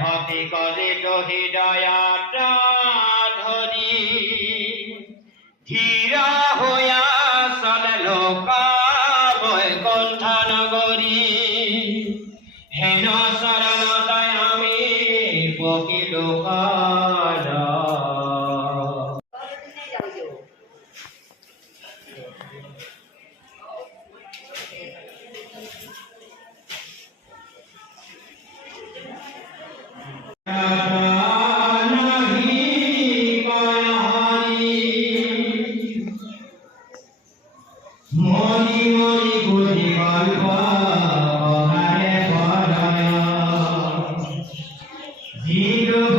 ভক্তি করিত হৃদয়াত্রা ধরি ধীরা হইয়া চলে লোকা বৈকুণ্ঠ নগরী হেন শরণতায় আমি পকি লোকার মনি মনি বুঝি গল্প অগারে পড়য় জিরো